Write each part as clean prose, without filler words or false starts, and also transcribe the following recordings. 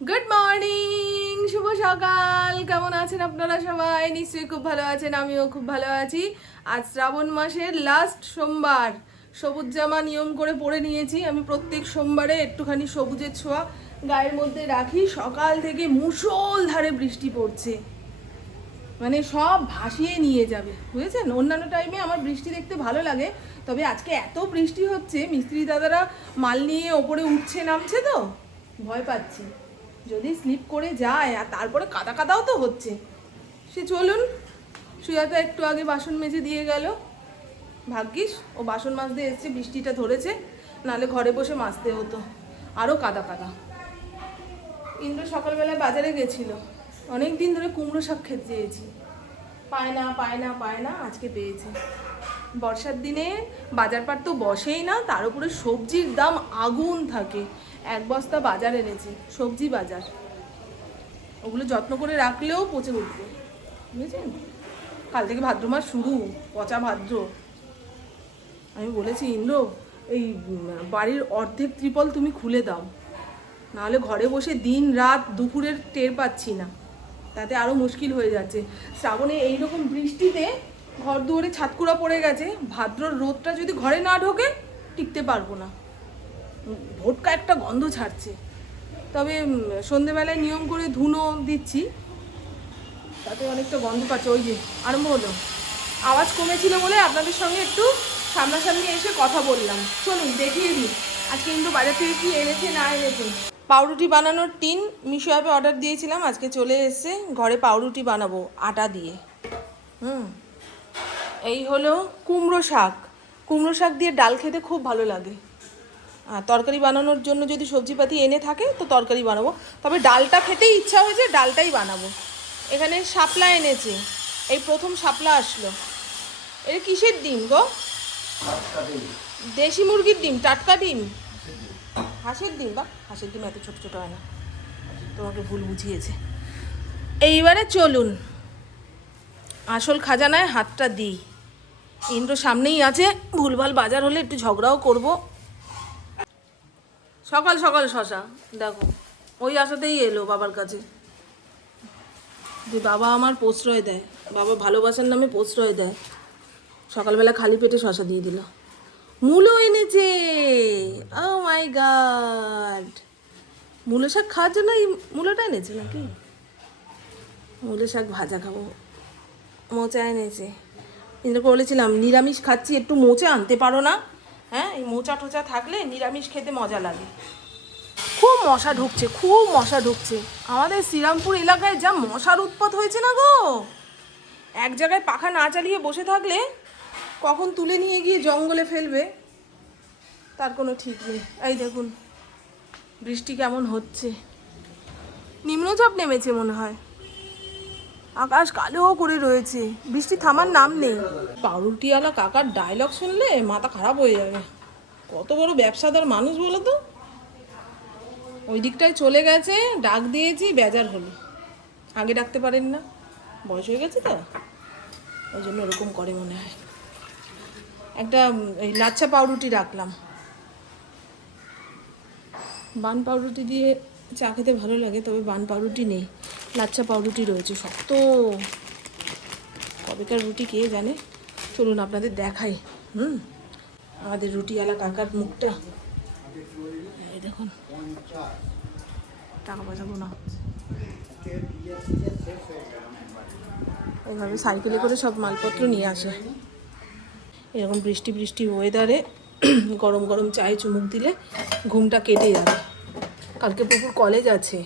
Good morning, শুভ সকাল। কেমন আছেন আপনারা সবাই? নিশ্চয়ই খুব ভালো আছেন, আমিও খুব ভালো আছি। আজ শ্রাবণ মাসের লাস্ট সোমবার। সবুজ জামা নিয়ম করে পরে নিয়েছি। আমি প্রত্যেক সোমবারে একটুখানি সবুজের ছোঁয়া গায়ের মধ্যে রাখি। সকাল থেকে মুষলধারে বৃষ্টি পড়ছে, মানে সব ভাসিয়ে নিয়ে যাবে, বুঝেছেন? অন্যান্য টাইমে আমার বৃষ্টি দেখতে ভালো লাগে, তবে আজকে এত বৃষ্টি হচ্ছে, মিস্ত্রি দাদারা মাল নিয়ে ওপরে উঠছে নামছে, তো ভয় পাচ্ছি যদি স্লিপ করে যায়। আর তারপরে কাদা কাদাও তো হচ্ছে। সে চলুন, সুজাতা একটু আগে বাসন মেজে দিয়ে গেল। ভাগ্যিস ও বাসন মাজতে এসছে, বৃষ্টিটা ধরেছে, নাহলে ঘরে বসে মাজতে হতো। আরও কাদা কাদা। ইন্দ্র সকালবেলায় বাজারে গেছিল, অনেক দিন ধরে কুমড়ো শাক খেতে চেয়েছি, পায় না পায় না পায় না, আজকে পেয়েছে। বর্ষার দিনে বাজারপাট তো বসেই না, তার উপরে সবজির দাম আগুন থাকে। এক বস্তা বাজার এনেছে, সবজি বাজার। ওগুলো যত্ন করে রাখলেও পচে উঠবে, বুঝেছেন? কাল থেকে ভাদ্র মাস শুরু, পচা ভাদ্র। আমি বলেছি, ইন্দ্র এই বাড়ির অর্ধেক ত্রিপল তুমি খুলে দাও, নাহলে ঘরে বসে দিন রাত দুপুরের টের পাচ্ছি না, তাতে আরও মুশকিল হয়ে যাচ্ছে। শ্রাবণে এইরকম বৃষ্টিতে ঘর দুয়ারে ছাতকুড়া পড়ে গেছে। ভাদ্রর রোদটা যদি ঘরে না ঢোকে, টিকতে পারবো না, ভোটকা একটা গন্ধ ছাড়ছে। তবে সন্ধেবেলায় নিয়ম করে ধুনো দিচ্ছি, তাতে অনেকটা গন্ধ পাচ্ছে। ওই যে আরম্ভ হলো, আওয়াজ কমেছিল বলে আপনাদের সঙ্গে একটু সামনাসামনি এসে কথা বললাম। চলুন দেখিয়ে দিই আজকে কিন্তু বাজার থেকে কি এনেছে না এনেছে। পাউরুটি বানানোর টিন মিশো অ্যাপে অর্ডার দিয়েছিলাম, আজকে চলে এসেছে। ঘরে পাউরুটি বানাবো আটা দিয়ে। এই হলো কুমড়ো শাক। কুমড়ো শাক দিয়ে ডাল খেতে খুব ভালো লাগে। আর তরকারি বানানোর জন্য যদি সবজিপাতি এনে থাকে তো তরকারি বানাবো, তবে ডালটা খেতেই ইচ্ছা হয়েছে, ডালটাই বানাবো। এখানে শাপলা এনেছে, এই প্রথম শাপলা আসলো। এটা কিসের ডিম গো? দেশি মুরগির ডিম, টাটকা ডিম? হাঁসের ডিম? বা হাঁসের ডিম এত ছোট ছোট হয় না, তোমাকে ভুল বুঝিয়েছে। এইবারে চলুন আসল খাজানায় হাতটা দিই। ইন্দ্র সামনেই আছে, ভুলভাল বাজার হলে একটু ঝগড়াও করব। সকাল সকাল শশা দেখো, ওই আশাতেই এলো বাবার কাছে, যে বাবা আমার প্রশ্রয় দেয়, বাবা ভালোবাসার নামে প্রশ্রয় দেয়। সকালবেলা খালি পেটে শশা দিয়ে দিল। মূলো এনেছে, ও মাই গড! মূলো শাক খাওয়ার জন্য এই মূলোটা এনেছে নাকি? মূলো শাক ভাজা খাবো। মোচা এনেছে। কিন্তু বলেছিলাম নিরামিষ খাচ্ছি, একটু মোচা আনতে পারো না? হ্যাঁ, এই মোচা টোচা থাকলে নিরামিষ খেতে মজা লাগে। খুব মশা ঢুকছে, খুব মশা ঢুকছে। আমাদের শ্রীরামপুর এলাকায় যা মশার উৎপাত হয়েছে না গো! এক জায়গায় পাখা না চালিয়ে বসে থাকলে কখন তুলে নিয়ে গিয়ে জঙ্গলে ফেলবে তার কোনো ঠিক নেই। এই দেখুন বৃষ্টি কেমন হচ্ছে, নিম্নচাপ নেমেছে মনে হয়, আকাশ কালো করে রয়েছে, বৃষ্টি থামার নাম নেই। পাউরুটিওয়ালা কাকার ডায়লগ শুনলে মাথা খারাপ হয়ে যাবে। কত বড় ব্যবসাদার মানুষ বলো তো। ওই দিকটায় চলে গেছে, ডাক দিয়েছি, বেজার হলো। আগে ডাকতে পারেন না, বয়স হয়ে গেছে তো, ওই জন্য ওরকম করে মনে হয়। একটা এই লাচ্ছা পাউরুটি রাখলাম। বান পাউরুটি দিয়ে চা খেতে ভালো লাগে, তবে বান পাউরুটি নেই, লাচ্ছা পাউরুটি রয়েছে। শক্ত, কবেকার রুটি কে জানে। চলুন আপনাদের দেখাই। আমাদের রুটিওয়ালা কাকার মুখটা এই দেখুন, টাকা পয়সা গোনা হচ্ছে। এইভাবে সাইকেলে করে সব মালপত্র নিয়ে আসে। এরকম বৃষ্টি বৃষ্টি ওয়েদারে গরম গরম চায়ে চুমুক দিলে ঘুমটা কেটে যাবে। কালকে পুকুর কলেজ আছে,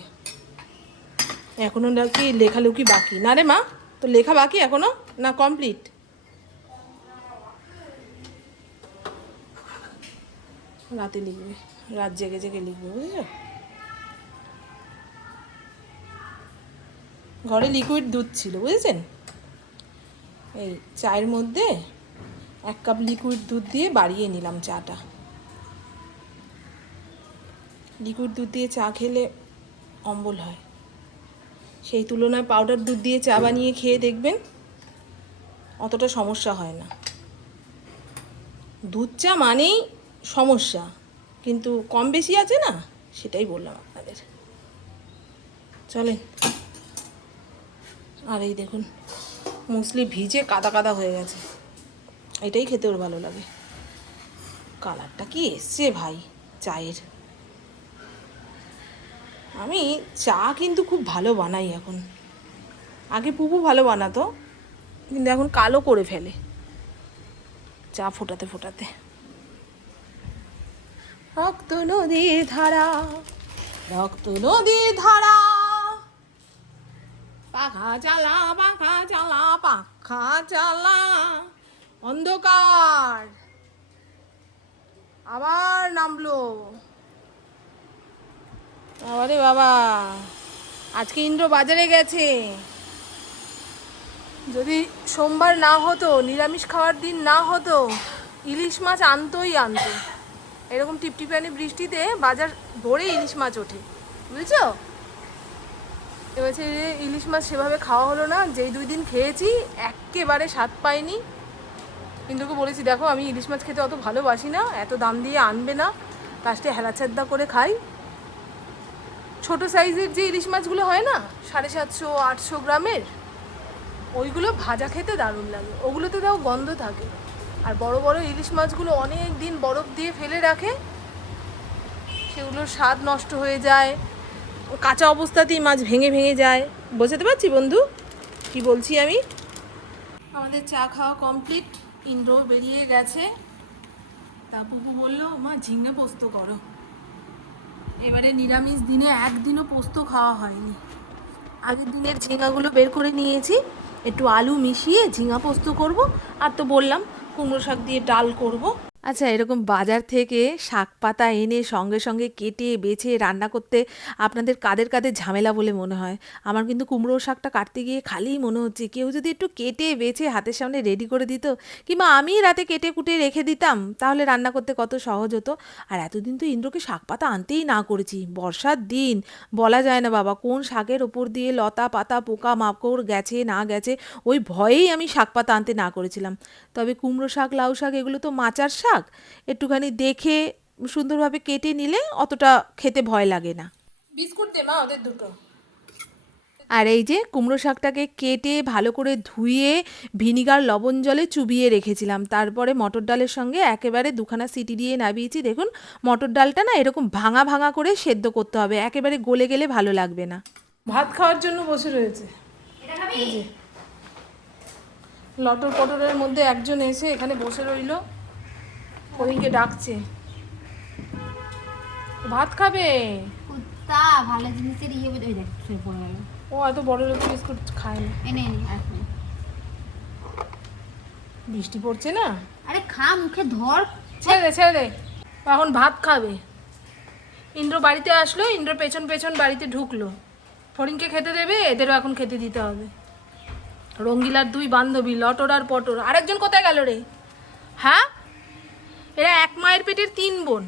এখনও নাকি লেখালেখি বাকি। না রে মা, তো লেখা বাকি এখনো না কমপ্লিট? রাতে লিখবে, রাত জেগে জেগে লিখবে, বুঝেছো? ঘরে লিকুইড দুধ ছিল, বুঝেছেন? এই চায়ের মধ্যে 1 কাপ লিকুইড দুধ দিয়ে বাড়িয়ে নিলাম চাটা। লিকুইড দুধ দিয়ে চা খেলে অম্বল হয়, সেই তুলনায় পাউডার দুধ দিয়ে চা বানিয়ে খেয়ে দেখবেন অতটা সমস্যা হয় না। দুধ চা মানেই সমস্যা, কিন্তু কম বেশি আছে না, সেটাই বললাম আপনাদের। চলেন। আর এই দেখুন মুসলি ভিজে কাদা কাদা হয়ে গেছে, এটাই খেতে ওর ভালো লাগে। কালারটা কি এসছে ভাই চায়ের। আমি চা কিন্তু খুব ভালো বানাই এখন, আগে পুপু ভালো বানাতো কিন্তু এখন কালো করে ফেলে চা ফোটাতে ফোটাতে। রক্ত নদীর ধারা, রক্ত নদীর ধারা, পাখা চালা পাখা চালা পাখা চালা, অন্ধকার আবার নামলো। আরে বাবা, আজকে ইন্দ্র বাজারে গেছে। যদি সোমবার না হতো, নিরামিষ খাওয়ার দিন না হতো, ইলিশ মাছ আনতোই আনতো। এরকম টিপটিপানি বৃষ্টিতে বাজার ভরে ইলিশ মাছ ওঠে, বুঝেছো? এবার ইলিশ মাছ সেভাবে খাওয়া হলো না, যেই 2 দিন খেয়েছি একেবারে স্বাদ পাইনি। ইন্দ্রকে বলেছি দেখো আমি ইলিশ মাছ খেতে অত ভালোবাসি না, এত দাম দিয়ে আনবে না, লাস্টে হেলাচ্ছেদ্দা করে খাই। ছোট সাইজের যে ইলিশ মাছগুলো হয় না 750-800 গ্রামের, ওইগুলো ভাজা খেতে দারুণ লাগে, ওগুলোতে তাও গন্ধ থাকে। আর বড় বড় ইলিশ মাছগুলো অনেক দিন বরফ দিয়ে ফেলে রাখে, সেগুলোর স্বাদ নষ্ট হয়ে যায়, কাঁচা অবস্থাতেই মাছ ভেঙে ভেঙে যায়। বোঝাতে পারছি বন্ধু কি বলছি আমি? আমাদের চা খাওয়া কমপ্লিট, ইন্দ্র বেরিয়ে গেছে। তা পুপু বললো মা ঝিঙে পোস্ত করো। এবারে নিরামিষ দিনে একদিনও পোস্ত খাওয়া হয়নি। আগের দিনের ঝিঙাগুলো বের করে নিয়েছি, একটু আলু মিশিয়ে ঝিঙা পোস্ত করব। আর তো বললাম কুমড়ো শাক দিয়ে ডাল করব। আচ্ছা, এরকম বাজার থেকে শাক পাতা এনে সঙ্গে সঙ্গে কেটে বেছে রান্না করতে আপনাদের কাদের কাদের ঝামেলা বলে মনে হয়? আমার কিন্তু কুমড়ো শাকটা কাটতে গিয়ে খালিই মনে হচ্ছে কেউ যদি একটু কেটে বেছে হাতের সামনে রেডি করে দিত, কিংবা আমি রাতে কেটে কুটে রেখে দিতাম, তাহলে রান্না করতে কত সহজ হতো। আর এতদিন তো ইন্দ্রকে শাক পাতা আনতেই না করেছি। বর্ষার দিন, বলা যায় না বাবা কোন শাকের ওপর দিয়ে লতা পাতা পোকা মাকড় গেছে না গেছে, ওই ভয়েই আমি শাক পাতা আনতে না করেছিলাম। তবে কুমড়ো শাক লাউ শাক এগুলো তো মাচার শাক, একটুখানি দেখে সুন্দরভাবে কেটে নিলে অতটা খেতে ভয় লাগে না। বিস্কুট দে মা ওদের দুটো। আর এই যে কুমড়ো শাকটাকে কেটে ভালো করে ধুয়ে ভিনিগার লবণ জলে চুবিয়ে রেখেছিলাম, তারপরে মটর ডালের সঙ্গে একেবারে 2খানা সিটি দিয়ে নামিয়েছি। দেখুন মটর ডালটা না এরকম ভাঙা ভাঙা করে সেদ্ধ করতে হবে, একেবারে গলে গেলে ভালো লাগবে না। ভাত খাওয়ার জন্য বসে রয়েছে। এই যে লটর পটরের মধ্যে একজন এসে এখানে বসে রইল, হরিণকে ডাকছে ভাত খাবে। কুত্তা ভালো জিনিসের ইয়ে ওই দেখ শুয়ে পড়ে গেল। ও এত বড় লোক বিস্কুট খায় না। এনে এনে এখন বৃষ্টি পড়ছে না, আরে খা মুখে ধর। ছেড়ে দে ছেড়ে দে, এখন ভাত খাবে। ইন্দ্র বাড়িতে আসলো, ইন্দ্র পেছন পেছন বাড়িতে ঢুকলো, ফড়িংকে খেতে দেবে, এদেরও এখন খেতে দিতে হবে। রঙ্গিলার 2 বান্ধবী লটর আর পটর, আরেকজন কোথায় গেল রে? হ্যাঁ, এরা এক মায়ের পেটের 3 বোন,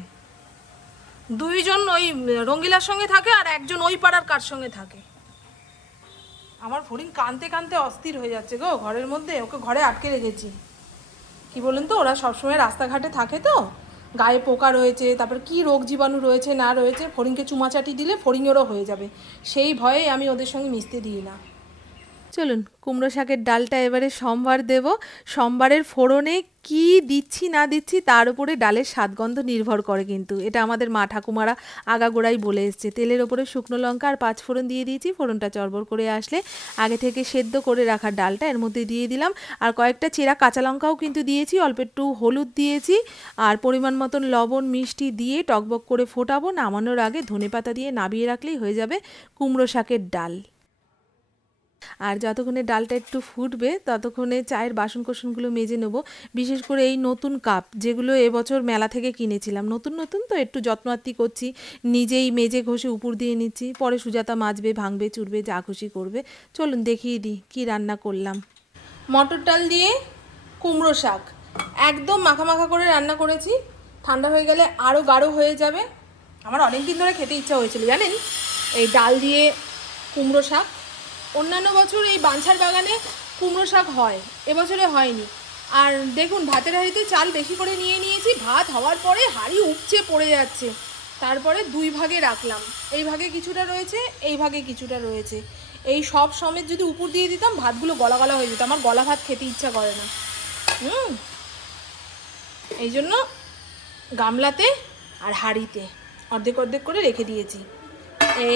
2 জন ওই রঙ্গিলার সঙ্গে থাকে আর একজন ওই পাড়ার কার সঙ্গে থাকে। আমার ফড়িং কানতে কানতে অস্থির হয়ে যাচ্ছে গো ঘরের মধ্যে, ওকে ঘরে আটকে রেখেছি। কি বলেন তো, ওরা সবসময় রাস্তাঘাটে থাকে তো, গায়ে পোকা রয়েছে, তারপর কি রোগ জীবাণু রয়েছে না রয়েছে, ফড়িংকে চুমাচাটি দিলে ফড়িংয়েরও হয়ে যাবে, সেই ভয়ে আমি ওদের সঙ্গে মিশতে দিই না। চলুন কুমড়ো শাকের ডালটা এবারে সম্বার দেব। সম্বারের ফোড়নে কি দিচ্ছি না দিচ্ছি তার উপরে ডালের স্বাদগন্ধ নির্ভর করে, কিন্তু এটা আমাদের মা ঠাকুমারা আগাগোড়াই বলে এসছে। তেলের ওপরে শুকনো লঙ্কা আর 5 ফোড়ন দিয়ে দিয়েছি, ফোড়নটা চড়বড় করে আসলে আগে থেকে সেদ্ধ করে রাখা ডালটা এর মধ্যে দিয়ে দিলাম, আর কয়েকটা চেরা কাঁচা লঙ্কাও কিন্তু দিয়েছি, অল্প একটু হলুদ দিয়েছি, আর পরিমাণ মতন লবণ মিষ্টি দিয়ে টকবক করে ফোটাবো। নামানোর আগে ধনেপাতা দিয়ে নাবিয়ে রাখলেই হয়ে যাবে কুমড়ো শাকের ডাল। আর যতক্ষণে ডালটা একটু ফুটবে ততক্ষণে চায়ের বাসন কোসনগুলো মেজে নেব, বিশেষ করে এই নতুন কাপ যেগুলো এবছর মেলা থেকে কিনেছিলাম। নতুন নতুন তো একটু যত্নআত্তি করছি, নিজেই মেজে ঘষে উপর দিয়ে নিচ্ছি, পরে সুজাতা মাজবে ভাঙবে চুরবে যা খুশি করবে। চলুন দেখিয়ে দিই কী রান্না করলাম। মটর ডাল দিয়ে কুমড়ো শাক একদম মাখা মাখা করে রান্না করেছি, ঠান্ডা হয়ে গেলে আরও গাঢ় হয়ে যাবে। আমার অনেক দিন ধরে খেতে ইচ্ছা হয়েছিল জানেন এই ডাল দিয়ে কুমড়ো শাক। অন্যান্য বছর এই বাঞ্ছার বাগানে কুমড়ো শাক হয়, এবছরে হয়নি। আর দেখুন ভাতের হাঁড়িতে চাল বেশি করে নিয়ে নিয়েছি, ভাত হওয়ার পরে হাঁড়ি উপচে পড়ে যাচ্ছে, তারপরে দুই ভাগে রাখলাম, এই ভাগে কিছুটা রয়েছে, এই ভাগে কিছুটা রয়েছে। এই সব সমেত যদি উপর দিয়ে দিতাম ভাতগুলো গলা গলা হয়ে যেত, আমার গলা ভাত খেতে ইচ্ছা করে না। এই জন্য গামলাতে আর হাঁড়িতে অর্ধেক অর্ধেক করে রেখে দিয়েছি।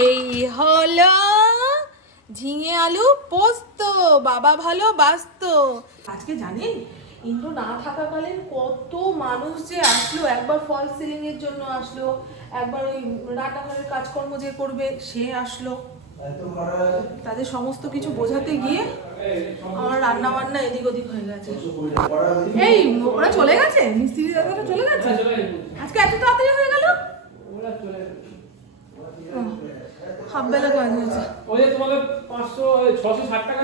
এই হলো ঝিঙে আলু পোস্ত, বাবা ভালো বাস্ত। আজকে জানেন ইন্দ্র না থাকাকালীন কত মানুষ যে আসলো, একবার ফল সিলিং এর জন্য আসলো, একবার ওই রান্নাঘরের কাজকর্ম যে করবে সে আসলো। তাদের সমস্ত কিছু বোঝাতে গিয়ে আমার রান্না বান্না এদিক ওদিক হয়ে গেছে। এই ওরা চলে গেছে, মিস্ত্রি দাদারা চলে গেছে, আজকে এত তাড়াতাড়ি হয়ে গেল। হাফ বেলা কাজ হয়েছে।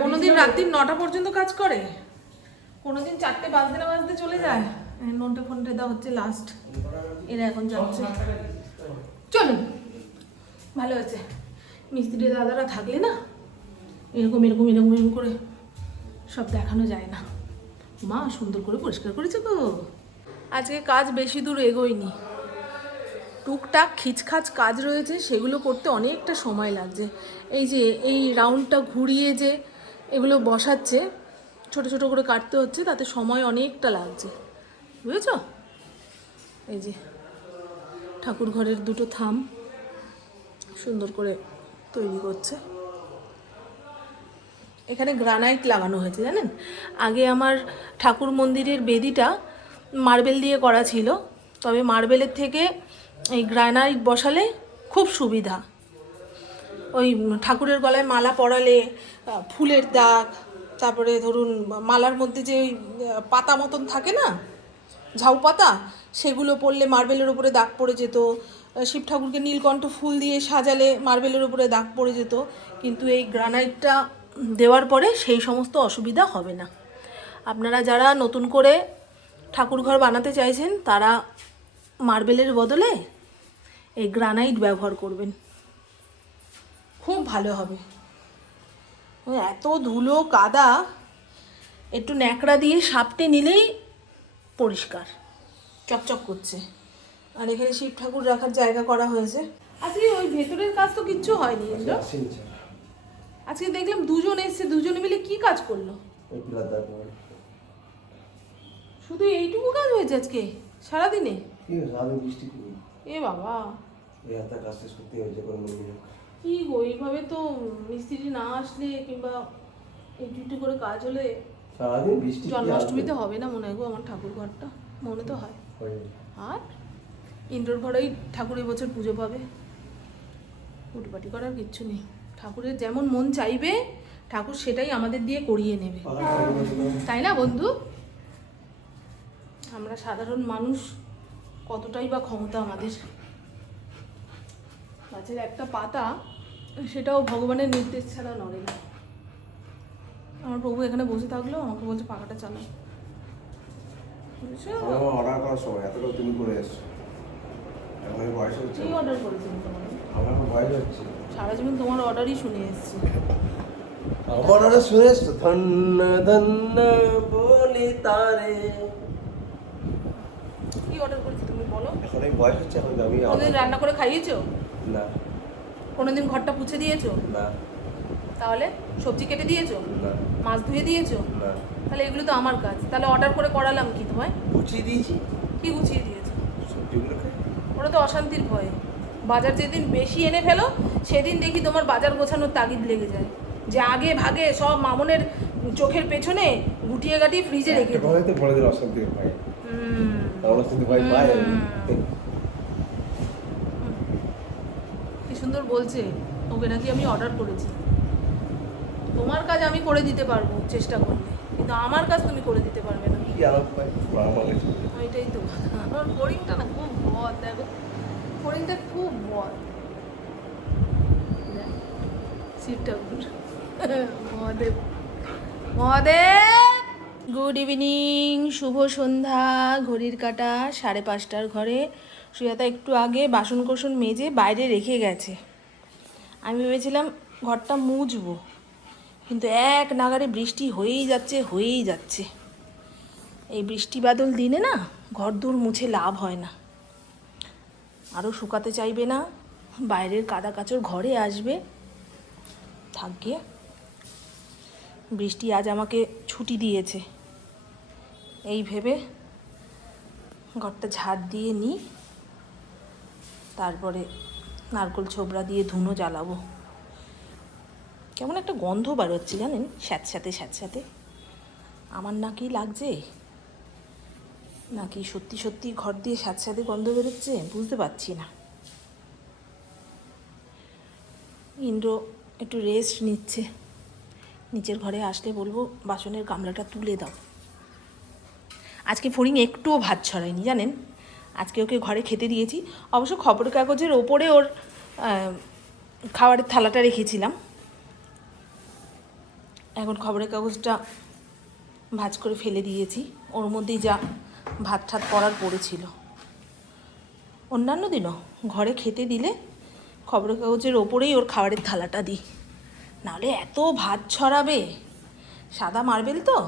কোনোদিন রাত্রি 9টা পর্যন্ত কাজ করে, কোনোদিন 4টে বাজতে না বাজতে চলে যায়। নোনটে ফোনটে দেওয়া হচ্ছে লাস্ট, এরা এখন যাচ্ছে। চলুন, ভালো হয়েছে। মিস্ত্রি দাদারা থাকলে না এরকম এরকম এরকম এরকম করে সব দেখানো যায় না। মা সুন্দর করে পরিষ্কার করেছে গো। আজকে কাজ বেশি দূর এগোয়নি, টুকটাক খিচখাচ কাজ রয়েছে, সেগুলো করতে অনেকটা সময় লাগছে। এই যে এই রাউন্ডটা ঘুরিয়ে যে এগুলো বসাচ্ছে, ছোট ছোট করে কাটতে হচ্ছে, তাতে সময় অনেকটা লাগছে, বুঝেছ? এই যে ঠাকুর ঘরের দুটো থাম সুন্দর করে তৈরি করছে। এখানে গ্রানাইট লাগানো হয়েছে জানেন। আগে আমার ঠাকুর মন্দিরের বেদিটা মার্বেল দিয়ে করা ছিল, তবে মার্বেলের থেকে এই গ্রানাইট বসালে খুব সুবিধা। ওই ঠাকুরের গলায় মালা পরালে ফুলের দাগ, তারপরে ধরুন মালার মধ্যে যে ওই পাতা মতন থাকে না, ঝাউ পাতা, সেগুলো পড়লে মার্বেলের উপরে দাগ পড়ে যেত। শিব ঠাকুরকে নীলকণ্ঠ ফুল দিয়ে সাজালে মার্বেলের উপরে দাগ পড়ে যেত। কিন্তু এই গ্রানাইটটা দেওয়ার পরে সেই সমস্ত অসুবিধা হবে না। আপনারা যারা নতুন করে ঠাকুর ঘর বানাতে চাইছেন তারা মার্বেলের বদলে এই গ্রানাইট ব্যবহার করবেন, খুব ভালো হবে। এত ধুলো কাদা, একটু ন্যাকড়া দিয়ে সাপটে নিলেই পরিষ্কার চকচক করছে। আর এখানে শিব ঠাকুর রাখার জায়গা করা হয়েছে। আজকে ওই ভেতরের কাজ তো কিচ্ছু হয়নি। আজকে দেখলাম দুজন এসছে, দুজনে মিলে কি কাজ করলো? শুধু এইটুকু কাজ হয়েছে আজকে সারাদিনে? এ বাবা, কি গো, এইভাবে তো মিস্ত্রি না আসলে কিংবা একটু একটু করে কাজ হলে জন্মাষ্টমীতে হবে না মনে হয় গো আমার ঠাকুর ঘরটা, মনে তো হয়। আর ইন্দ্রর ঘরেই ঠাকুর এবছর পুজো পাবে, উটপাটি করার কিচ্ছু নেই। ঠাকুরের যেমন মন চাইবে ঠাকুর সেটাই আমাদের দিয়ে করিয়ে নেবে, তাই না বন্ধু? আমরা সাধারণ মানুষ, কতটাই বা ক্ষমতা আমাদের। গাছের একটা পাতা সেটাও ভগবানের নির্দেশ ছাড়া নড়ে না। আমার প্রভু এখানে বসে থাকলো, আমাকে বলছে পাখাটা চালাও। অর্ডার করার সময় এতটা তুমি করে এসছো, এখন আমি বয়স হচ্ছে। কি অর্ডার করেছেন তোমার? আমার বয়স হচ্ছে, সারা জীবন তোমার অর্ডারই শুনে এসেছি। আমার অর্ডার শুনে এসছো। ধন্য ধন্য বলি তারে। কি অর্ডার করেছি তুমি বলো? এখন আমি বয়স হচ্ছে, এখন আমি কোনোদিন রান্না করে খাইয়েছো? না। কোনোদিন ঘরটা পুছে দিয়েছো? না। তাহলে সবজি কেটে দিয়েছো? না। মাছ ধুয়ে দিয়েছো? না। তাহলে এগুলো তো আমার কাজ, তাহলে অর্ডার করে করালাম কি তোমায়? গুছিয়ে দিয়েছি। কি গুছিয়ে দিয়েছো? সবজিগুলো খাই। ওরা তো অশান্তির ভয়ে। বাজার যেদিন বেশি এনে ফেলো সেদিন দেখি তোমার বাজার গোছানোর তাগিদ লেগে যায়, যে আগে ভাগে সব মামনের চোখের পেছনে গুটিয়ে গাটিয়ে ফ্রিজে রেখে দিই। তো বলে দিন অশান্তি ভাই। অশান্তি ভাই পাই। কি সুন্দর বলছে, ওকে নাকি আমি অর্ডার করেছি। তোমার কাজ আমি করে দিতে পারবো চেষ্টা করলে, কিন্তু আমার কাজ তুমি করে দিতে পারবে না। কি আলাপ ভাই, ওইটাই তো আমার বোরিংটা না খুব বদ, দেখো বোরিংটা খুব বদ। শিব ঠাকুর মহাদেব, মহাদেব। গুড ইভিনিং, শুভ সন্ধ্যা। ঘড়ির কাঁটা 5:30 ঘরে। সুজাতা একটু আগে বাসন কোসন মেজে বাইরে রেখে গেছে। আমি ভেবেছিলাম ঘরটা মুছবো, কিন্তু এক নাগারে বৃষ্টি হয়েই যাচ্ছে। এই বৃষ্টি বাদল দিনে না ঘর দূর মুছে লাভ হয় না। আরও শুকাতে চাইবে না, বাইরের কাদা কাচড় ঘরে আসবে। থাকবে, বৃষ্টি আজ আমাকে ছুটি দিয়েছে, এই ভেবে ঘরটা ঝাড় দিয়ে নিই, তারপরে নারকোল ছোবড়া দিয়ে ধুনো জ্বালাবো। কেমন একটা গন্ধ বেরোচ্ছে জানেন, স্যাঁতস্যাঁতে স্যাঁতস্যাঁতে। আমার নাকি লাগছে, নাকি সত্যি সত্যি ঘর দিয়ে স্যাঁতস্যাঁতে গন্ধ বেরোচ্ছে বুঝতে পারছি না। ইন্দ্র একটু রেস্ট নিচ্ছে, নিচের ঘরে আসলে বলবো বাসনের গামলাটা তুলে দাও। আজকে ফড়িং একটুও ভাত ছড়ায়নি জানেন, আজকে ওকে ঘরে খেতে দিয়েছি। অবশ্য খবরের কাগজের ওপরে ওর খাবারের থালাটা রেখেছিলাম, এখন খবরের কাগজটা ভাঁজ করে ফেলে দিয়েছি, ওর মধ্যেই যা ভাত ঠাত পড়ার পড়েছিল। অন্যান্য দিনও ঘরে খেতে দিলে খবরের কাগজের ওপরেই ওর খাবারের থালাটা দিই, নাহলে এত ভাত ছড়াবে। সাদা মার্বেল তো,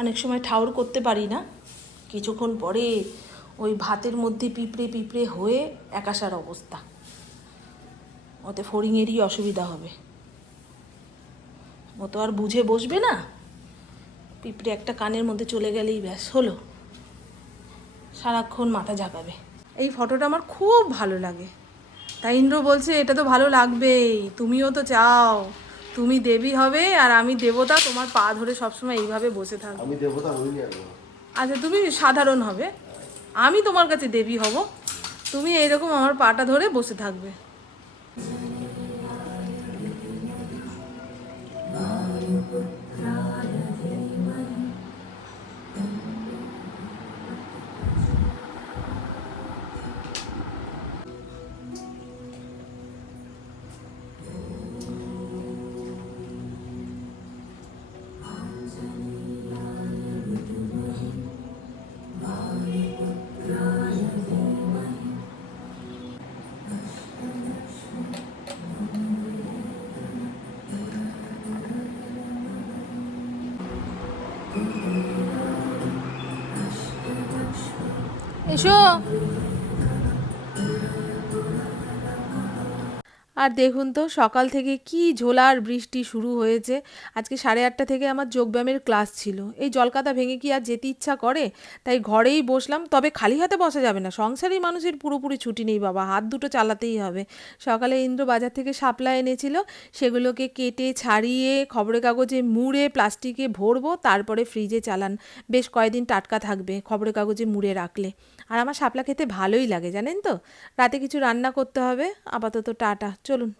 অনেক সময় ঠাউর করতে পারি না, কিছুক্ষণ পরে ওই ভাতের মধ্যে পিঁপড়ে পিঁপড়ে হয়ে একাসার অবস্থা, ওতে ফড়িংয়েরই অসুবিধা হবে। ও তো আর বুঝে বসবে না, পিঁপড়ে একটা কানের মধ্যে চলে গেলেই ব্যাস হলো, সারাক্ষণ মাথা ঝাঁকাবে। এই ফটোটা আমার খুব ভালো লাগে, তাই ইন্দ্র বলছে এটা তো ভালো লাগবেই, তুমিও তো চাও তুমি দেবী হবে আর আমি দেবতা, তোমার পা ধরে সবসময় এইভাবে বসে থাকবো। আমি দেবতা হইনি আর। আচ্ছা তুমি সাধারণ হবে, আমি তোমার কাছে দেবী হব, তুমি এইরকম আমার পাটা ধরে বসে থাকবে। এসো। আর দেখুন তো সকাল থেকে কি ঝোলার বৃষ্টি শুরু হয়েছে। আজকে 8:30 থেকে আমার যোগব্যায়ামের ক্লাস ছিল। এই জলকাদা ভেঙে কি আর যেতে ইচ্ছা করে, তাই ঘরেই বসলাম। তবে খালি হাতে বসা যাবে না, সংসারী মানুষের পুরোপুরি ছুটি নেই বাবা, হাত দুটো চালাতেই হবে। সকালে ইন্দ্র বাজার থেকে শাপলা এনেছিল, সেগুলোকে কেটে ছাড়িয়ে খবরের কাগজে মুড়ে প্লাস্টিকে ভরবো, তারপরে ফ্রিজে চালান, বেশ কয়েকদিন টাটকা থাকবে খবরের কাগজে মুড়ে রাখলে। আর আমার শাপলা খেতে ভালোই লাগে জানেন তো। রাতে কিছু রান্না করতে হবে, আপাতত টাটা, চলুন।